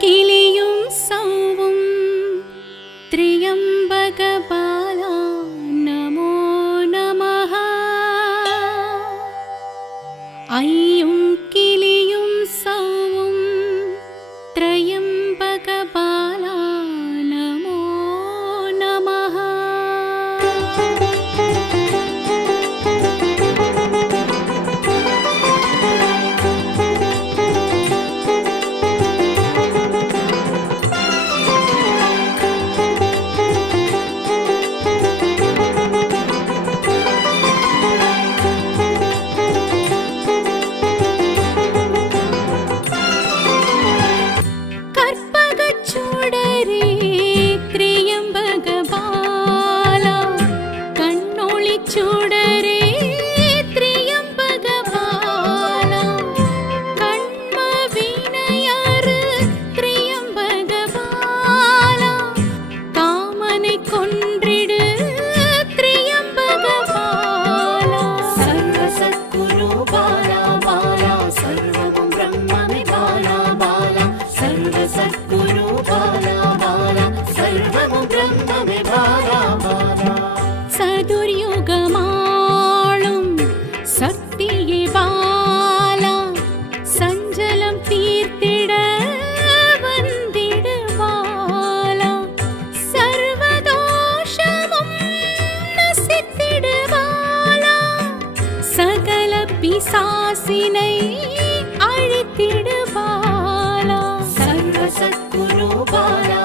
किलियुं सौमुं त्रियं भगवाया नमो नमः பிசாசினை அழித்திடுவாளா சர்வசத்குரு பாலா